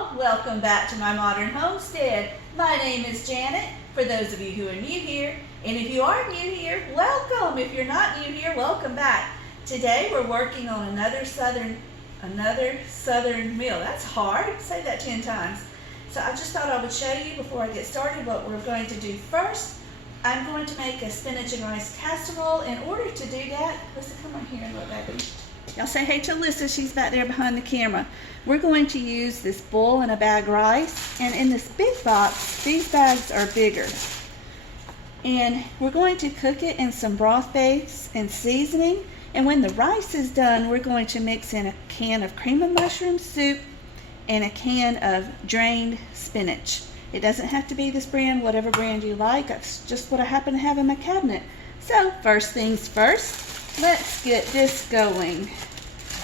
all, welcome back to my modern homestead. My name is Janet, for those of you who are new here, and if you are new here, welcome. If you're not new here, welcome back. Today we're working on another southern meal. That's hard, say that 10 times. So I just thought I would show you before I get started what we're going to do first. I'm going to make a spinach and rice casserole. In order to do that, listen, come on here and look, baby. Y'all say hey to Alyssa, she's back there behind the camera. We're going to use this bowl and a bag rice, and in this big box, these bags are bigger. And we're going to cook it in some broth base and seasoning, and when the rice is done, we're going to mix in a can of cream of mushroom soup and a can of drained spinach. It doesn't have to be this brand, whatever brand you like. That's just what I happen to have in my cabinet. So first things first, let's get this going.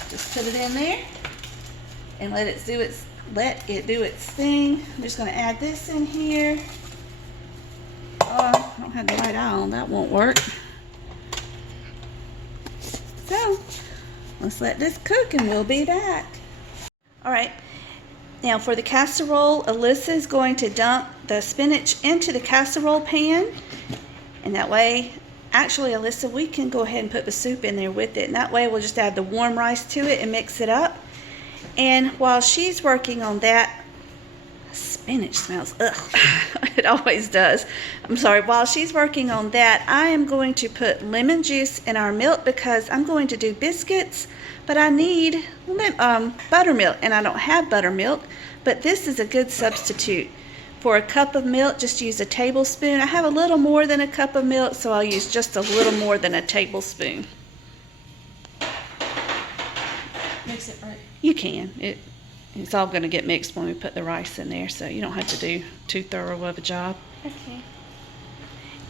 Just put it in there and let it do its thing. I'm just going to add this in here. Oh, I don't have the right eye on, that won't work. So let's let this cook and we'll be back. All right. Now for the casserole, Alyssa is going to dump the spinach into the casserole pan, and that way, actually Alyssa, we can go ahead and put the soup in there with it, and that way we'll just add the warm rice to it and mix it up. And while she's working on that, spinach smells, ugh, it always does. I'm sorry, while she's working on that, I am going to put lemon juice in our milk because I'm going to do biscuits, but I need buttermilk, and I don't have buttermilk, but this is a good substitute. For a cup of milk, just use a tablespoon. I have a little more than a cup of milk, so I'll use just a little more than a tablespoon. Mix it right. You can. It's all going to get mixed when we put the rice in there, so you don't have to do too thorough of a job. Okay.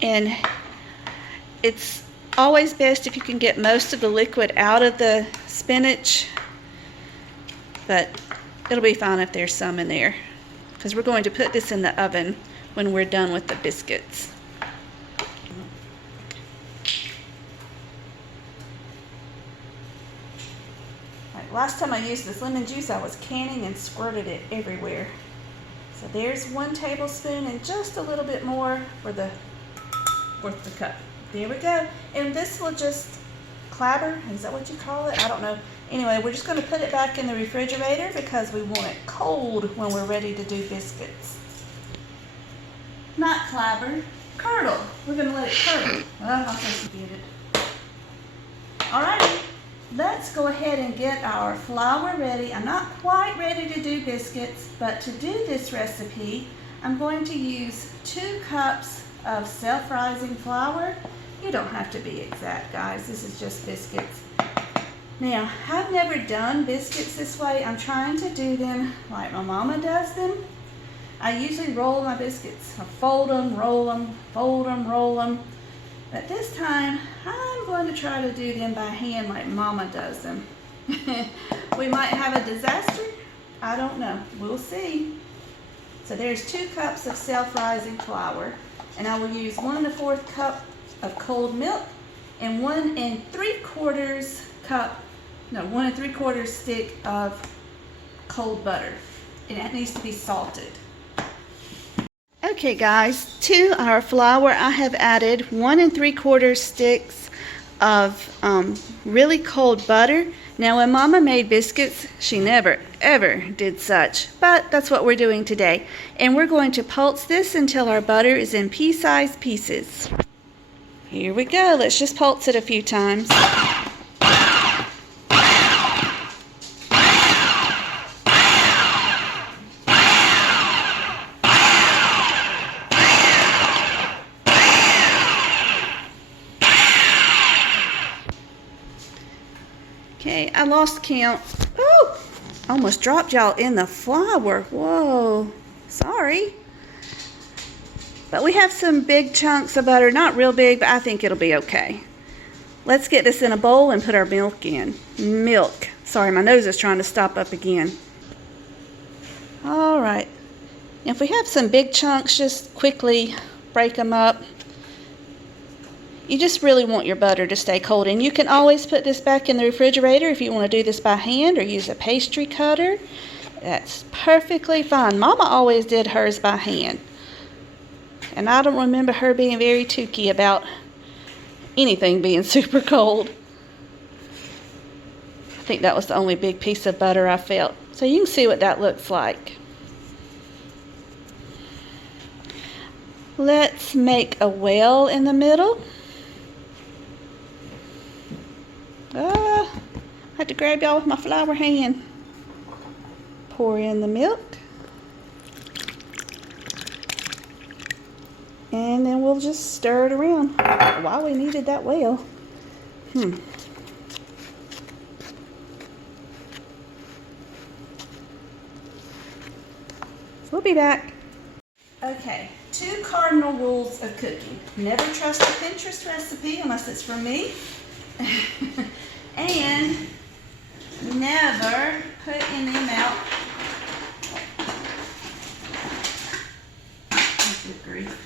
And it's always best if you can get most of the liquid out of the spinach, but it'll be fine if there's some in there, because we're going to put this in the oven when we're done with the biscuits. Right, last time I used this lemon juice, I was canning and squirted it everywhere. So there's 1 tablespoon and just a little bit more for the cup. There we go. And this will just clabber. Is that what you call it? I don't know. Anyway, we're just going to put it back in the refrigerator because we want it cold when we're ready to do biscuits. Not clabber, curdle. We're going to let it curdle. Well, I'll just get it. Alrighty, let's go ahead and get our flour ready. I'm not quite ready to do biscuits, but to do this recipe, I'm going to use 2 cups of self-rising flour. You don't have to be exact, guys. This is just biscuits. Now, I've never done biscuits this way. I'm trying to do them like my mama does them. I usually roll my biscuits. I fold them, roll them, fold them, roll them. But this time, I'm going to try to do them by hand like mama does them. We might have a disaster. I don't know. We'll see. So there's 2 cups of self-rising flour. And I will use 1 1/4 cup of cold milk and 1 3/4 stick of cold butter. And it needs to be salted. Okay guys, to our flour I have added 1 3/4 sticks of really cold butter. Now when Mama made biscuits, she never ever did such, but that's what we're doing today. And we're going to pulse this until our butter is in pea-sized pieces. Here we go, let's just pulse it a few times. Okay, I lost count. Oh, almost dropped y'all in the flour. Whoa, sorry. But we have some big chunks of butter, not real big, but I think it'll be okay. Let's get this in a bowl and put our milk in. Milk. Sorry, my nose is trying to stop up again. All right. If we have some big chunks, just quickly break them up. You just really want your butter to stay cold, and you can always put this back in the refrigerator if you want to do this by hand or use a pastry cutter. That's perfectly fine. Mama always did hers by hand. And I don't remember her being very toothy about anything being super cold. I think that was the only big piece of butter I felt. So you can see what that looks like. Let's make a well in the middle. I had to grab y'all with my flour hand. Pour in the milk. And then we'll just stir it around. Why we needed that well. We'll be back. Okay, 2 cardinal rules of cooking. Never trust a Pinterest recipe unless it's from me. And never put in the amount. Good grief.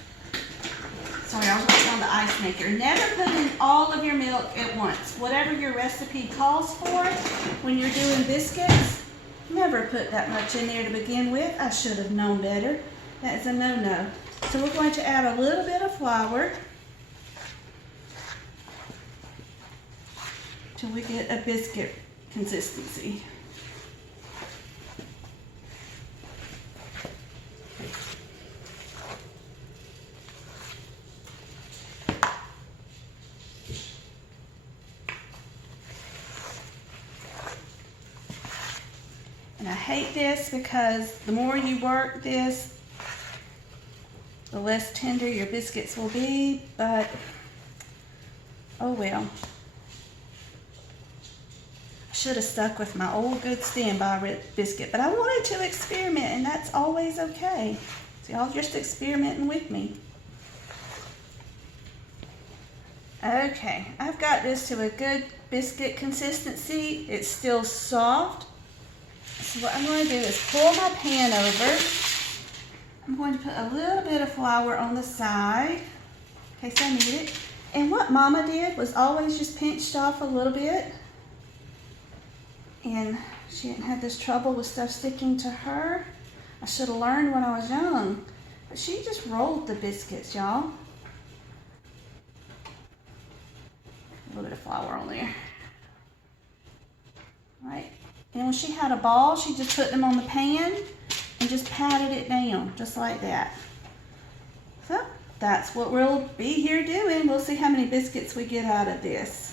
Sorry, I was working on the ice maker. Never put in all of your milk at once. Whatever your recipe calls for when you're doing biscuits, never put that much in there to begin with. I should have known better. That is a no-no. So we're going to add a little bit of flour till we get a biscuit consistency. And I hate this because the more you work this, the less tender your biscuits will be, but oh well. I should have stuck with my old good standby biscuit, but I wanted to experiment, and that's always okay. So y'all just experimenting with me. Okay, I've got this to a good biscuit consistency. It's still soft. So what I'm going to do is pull my pan over. I'm going to put a little bit of flour on the side in case I need it. And what Mama did was always just pinched off a little bit. And she didn't have this trouble with stuff sticking to her. I should have learned when I was young. But she just rolled the biscuits, y'all. A little bit of flour on there. Right. And when she had a ball, she just put them on the pan and just patted it down, just like that. So that's what we'll be here doing. We'll see how many biscuits we get out of this.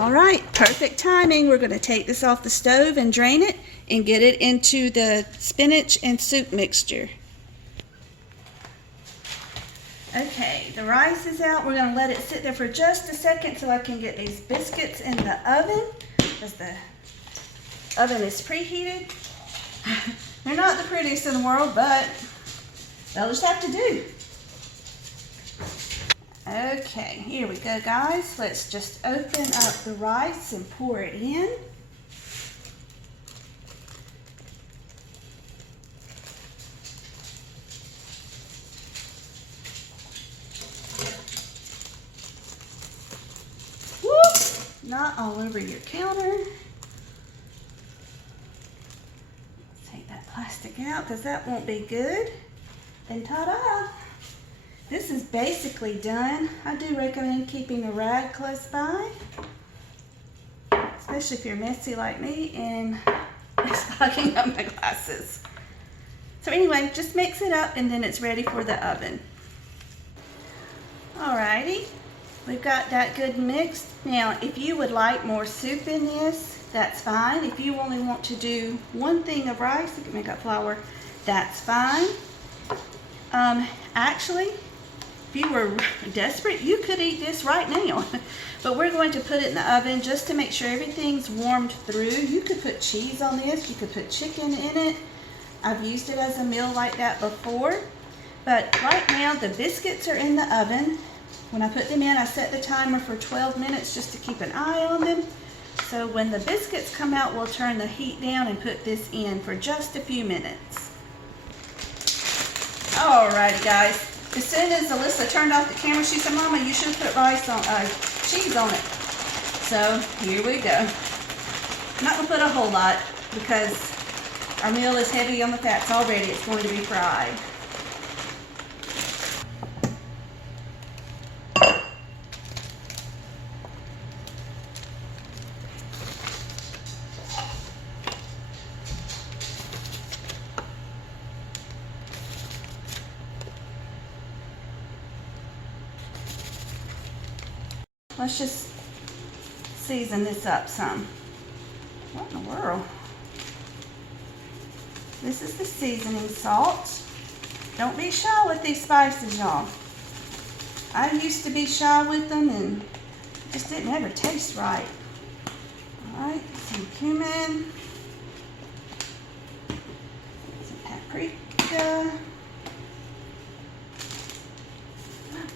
All right, perfect timing. We're going to take this off the stove and drain it and get it into the spinach and soup mixture. Okay, the rice is out. We're going to let it sit there for just a second so I can get these biscuits in the oven because the oven is preheated. They're not the prettiest in the world, but they'll just have to do. Okay, here we go, guys. Let's just open up the rice and pour it in. Whoop! Not all over your counter. Take that plastic out because that won't be good. And ta-da! This is basically done. I do recommend keeping a rag close by, especially if you're messy like me and it's fogging up my glasses. So anyway, just mix it up and then it's ready for the oven. Alrighty, we've got that good mixed. Now, if you would like more soup in this, that's fine. If you only want to do one thing of rice, you can make up flour, that's fine. Actually, If you were desperate, you could eat this right now. But we're going to put it in the oven just to make sure everything's warmed through. You could put cheese on this. You could put chicken in it. I've used it as a meal like that before. But right now, the biscuits are in the oven. When I put them in, I set the timer for 12 minutes just to keep an eye on them. So when the biscuits come out, we'll turn the heat down and put this in for just a few minutes. Alrighty, guys. As soon as Alyssa turned off the camera, she said, "Mama, you should put cheese on it." So here we go. I'm not gonna put a whole lot because our meal is heavy on the fats already. It's going to be fried. Let's just season this up some. What in the world? This is the seasoning salt. Don't be shy with these spices, y'all. I used to be shy with them and it just didn't ever taste right. All right, some cumin, some paprika.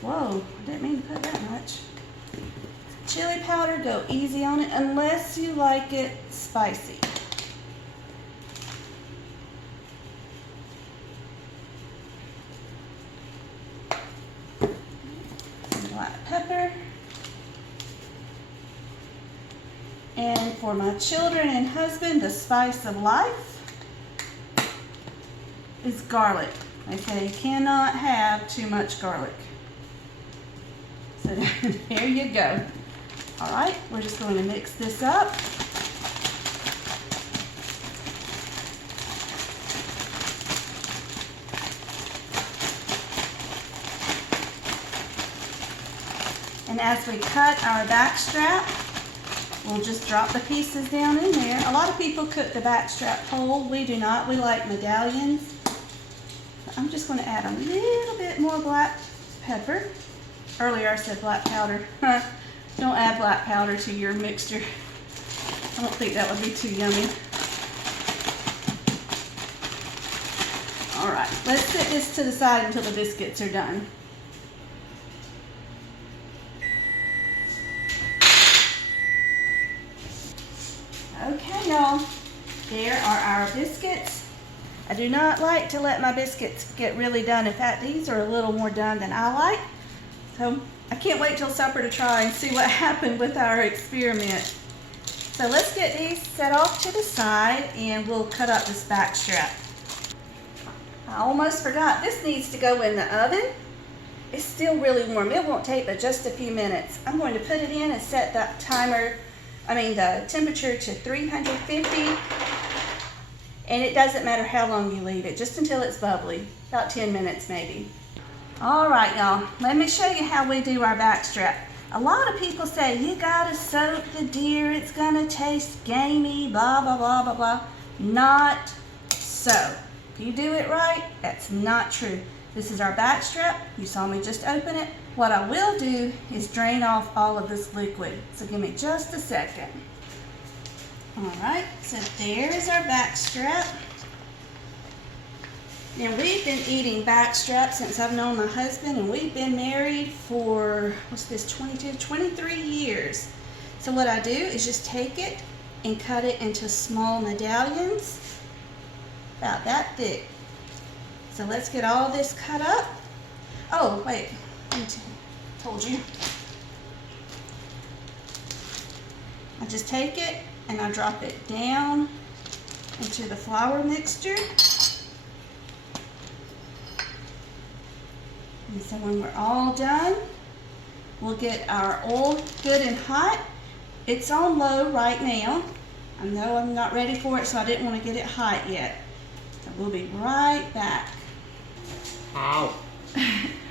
Whoa, I didn't mean to put that much. Chili powder, go easy on it unless you like it spicy. Some black pepper. And for my children and husband, the spice of life is garlic. Okay, you cannot have too much garlic. So there you go. All right, we're just going to mix this up. And as we cut our back strap, we'll just drop the pieces down in there. A lot of people cook the back strap whole. We do not. We like medallions. I'm just going to add a little bit more black pepper. Earlier I said black powder. Don't add black powder to your mixture. I don't think that would be too yummy. All right, let's set this to the side until the biscuits are done. Okay, y'all, there are our biscuits. I do not like to let my biscuits get really done. In fact, these are a little more done than I like. So I can't wait till supper to try and see what happened with our experiment. So let's get these set off to the side and we'll cut up this back strap. I almost forgot, this needs to go in the oven. It's still really warm. It won't take but just a few minutes. I'm going to put it in and set that the temperature to 350. And it doesn't matter how long you leave it, just until it's bubbly, about 10 minutes maybe. All right, y'all, let me show you how we do our back strap. A lot of people say, you gotta soak the deer, it's gonna taste gamey, blah, blah, blah, blah, blah. Not so. If you do it right, that's not true. This is our back strap. You saw me just open it. What I will do is drain off all of this liquid. So give me just a second. All right, so there's our back strap. Now we've been eating back straps since I've known my husband, and we've been married for, 23 years. So what I do is just take it and cut it into small medallions, about that thick. So let's get all this cut up. Oh, wait, I told you. I just take it and I drop it down into the flour mixture. And so when we're all done, we'll get our oil good and hot. It's on low right now. I know I'm not ready for it, so I didn't want to get it hot yet. So we'll be right back. Ow.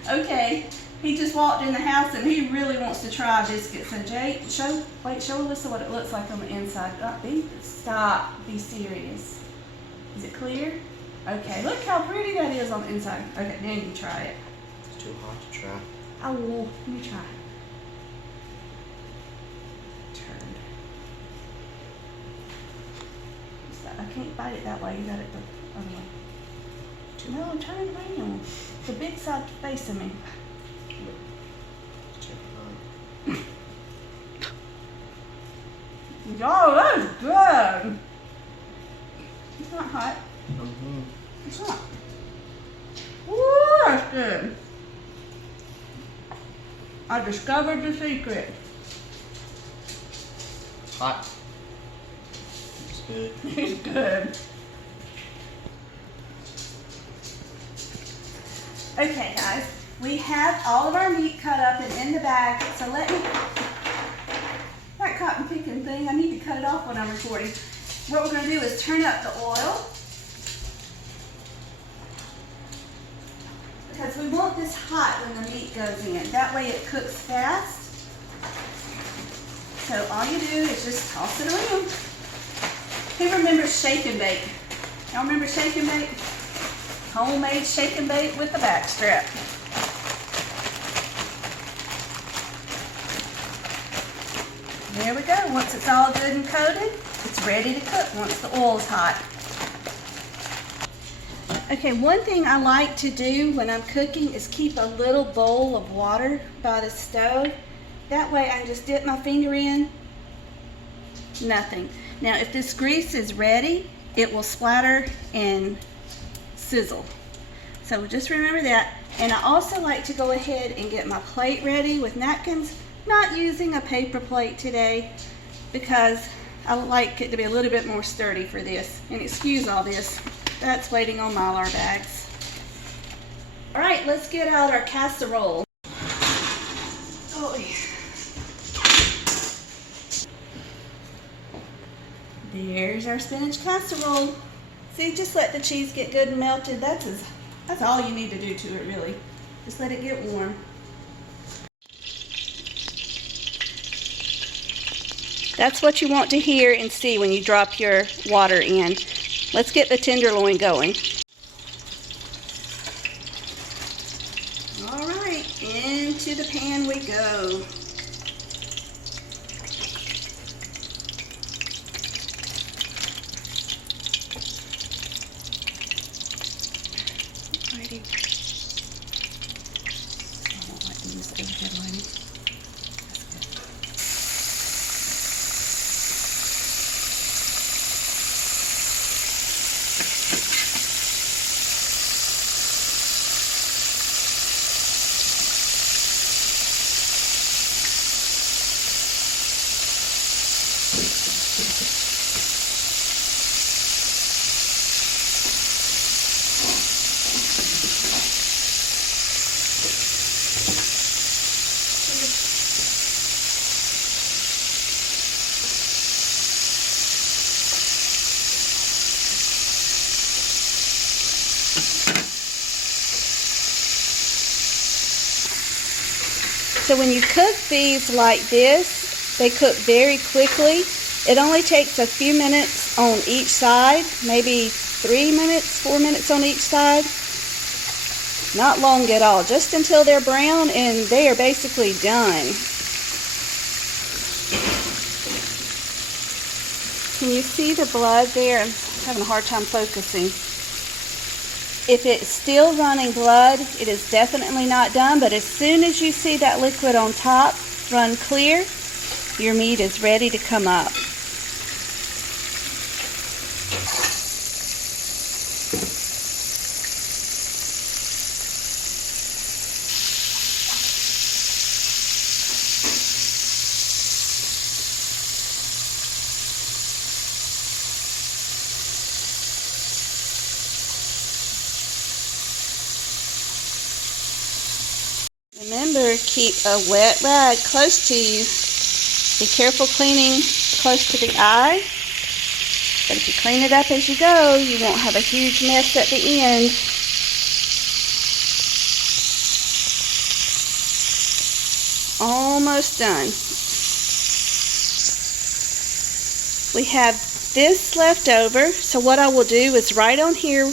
Okay, he just walked in the house and he really wants to try biscuits. So Jay, show Alyssa what it looks like on the inside. Stop, be serious. Is it clear? Okay, look how pretty that is on the inside. Okay, now you can try it. too hot to try. Oh, let me try. Turned. I can't bite it that way. You got it the other way. No, turn it around. The big side facing me. Check it Oh, that's good. It's not hot. out. Mm-hmm. It's not. Ooh, that's good. I discovered the secret. Hot. It's good. It's good. Okay, guys, we have all of our meat cut up and in the bag. So let me, that cotton picking thing, I need to cut it off when I'm recording. What we're going to do is turn up the oil, because we want this hot when the meat goes in. That way it cooks fast. So all you do is just toss it around. Who remembers shake and bake? Y'all remember shake and bake? Homemade shake and bake with the back strap. There we go. Once it's all good and coated, it's ready to cook once the oil's hot. Okay, one thing I like to do when I'm cooking is keep a little bowl of water by the stove. That way I can just dip my finger in, nothing. Now if this grease is ready, it will splatter and sizzle. So just remember that. And I also like to go ahead and get my plate ready with napkins. Not using a paper plate today because I like it to be a little bit more sturdy for this. And excuse all this. That's waiting on Mylar bags. All right, let's get out our casserole. Oh, yeah. There's our spinach casserole. See, just let the cheese get good and melted. That's all you need to do to it, really. Just let it get warm. That's what you want to hear and see when you drop your water in. Let's get the tenderloin going. All right, into the pan we go. Alrighty. I won't like to use the overhead lighting. So when you cook these like this, they cook very quickly. It only takes a few minutes on each side, maybe 3 minutes, 4 minutes on each side. Not long at all, just until they're brown and they are basically done. Can you see the blood there? I'm having a hard time focusing. If it's still running blood, it is definitely not done, but as soon as you see that liquid on top run clear, your meat is ready to come up. Remember, keep a wet rag close to you. Be careful cleaning close to the eye. But if you clean it up as you go, you won't have a huge mess at the end. Almost done. We have this left over. So what I will do is write on here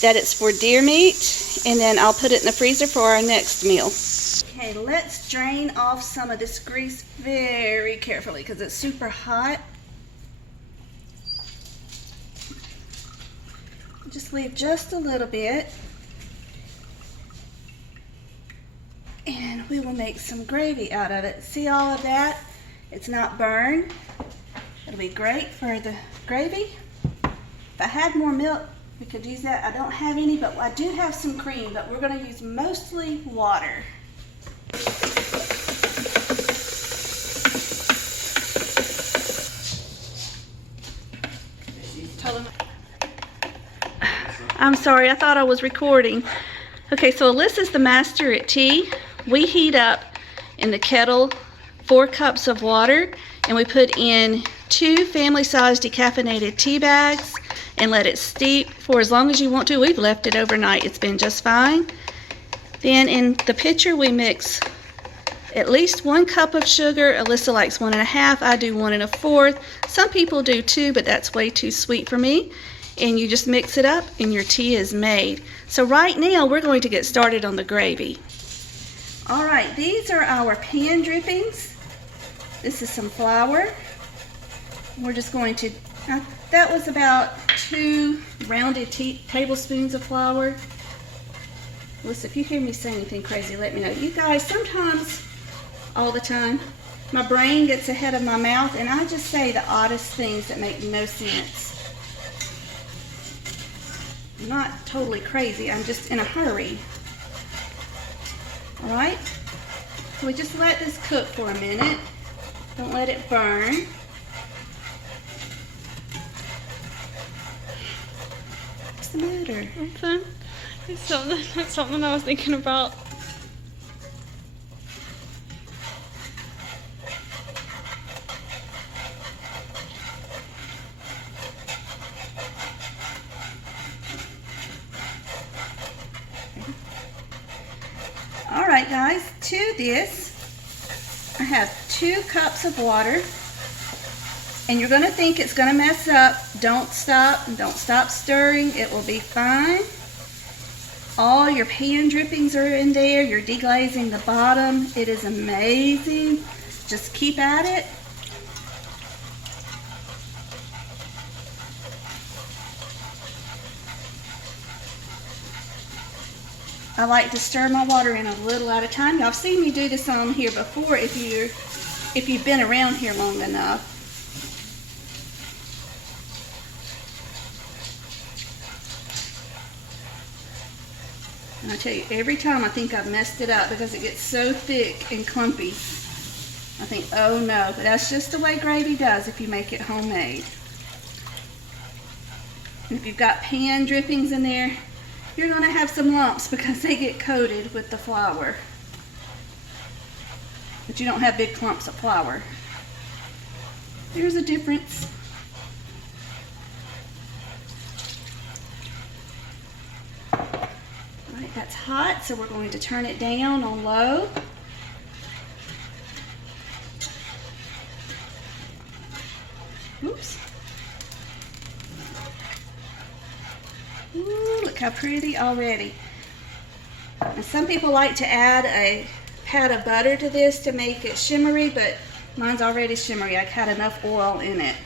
that it's for deer meat and then I'll put it in the freezer for our next meal. Okay, let's drain off some of this grease very carefully because it's super hot. Just leave just a little bit. And we will make some gravy out of it. See all of that? It's not burned. It'll be great for the gravy. If I had more milk, we could use that. I don't have any, but I do have some cream, but we're going to use mostly water. I'm sorry, I thought I was recording. Okay, so Alyssa's the master at tea. We heat up in the kettle 4 cups of water, and we put in 2 family-sized decaffeinated tea bags and let it steep for as long as you want to. We've left it overnight. It's been just fine. Then in the pitcher, we mix at least 1 cup of sugar. Alyssa likes 1.5. I do 1 1/4. Some people do 2, but that's way too sweet for me. And you just mix it up and your tea is made. So right now we're going to get started on the gravy. All right, these are our pan drippings. This is some flour. We're just going to, that was about 2 rounded tablespoons of flour. Listen, if you hear me say anything crazy, let me know. You guys, sometimes, all the time, my brain gets ahead of my mouth and I just say the oddest things that make no sense. I'm not totally crazy, I'm just in a hurry. All right, so we just let this cook for a minute. Don't let it burn. What's the matter? Nothing. It's something I was thinking about. All right, guys, to this, I have 2 cups of water, and you're gonna think it's gonna mess up. Don't stop stirring. It will be fine. All your pan drippings are in there. You're deglazing the bottom. It is amazing. Just keep at it. I like to stir my water in a little at a time. Y'all have seen me do this on here before if you've been around here long enough. And I tell you, every time I think I've messed it up because it gets so thick and clumpy. I think, oh no, but that's just the way gravy does if you make it homemade. And if you've got pan drippings in there, you're going to have some lumps because they get coated with the flour. But you don't have big clumps of flour. There's a difference. Alright, that's hot, so we're going to turn it down on low. Oops. Ooh, look how pretty already. And some people like to add a pat of butter to this to make it shimmery, but mine's already shimmery. I've had enough oil in it.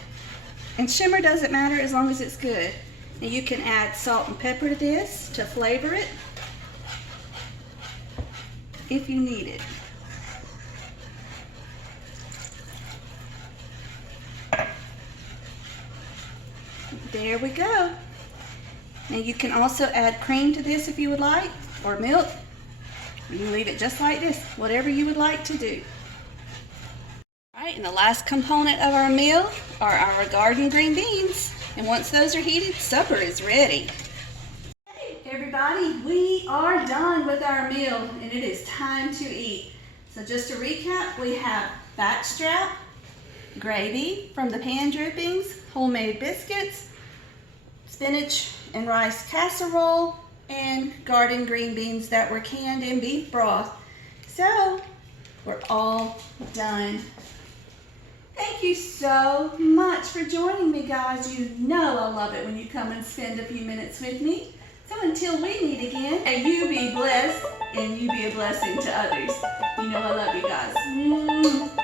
And shimmer doesn't matter as long as it's good. And you can add salt and pepper to this to flavor it if you need it. There we go. Now you can also add cream to this if you would like, or milk. You can leave it just like this, whatever you would like to do. All right, and the last component of our meal are our garden green beans. And once those are heated, supper is ready. Hey everybody, we are done with our meal and it is time to eat. So just to recap, we have backstrap, gravy from the pan drippings, homemade biscuits, spinach and rice casserole, and garden green beans that were canned in beef broth. So we're all done. Thank you so much for joining me, guys. You know I love it when you come and spend a few minutes with me. So until we meet again, and you be blessed and you be a blessing to others. You know I love you guys.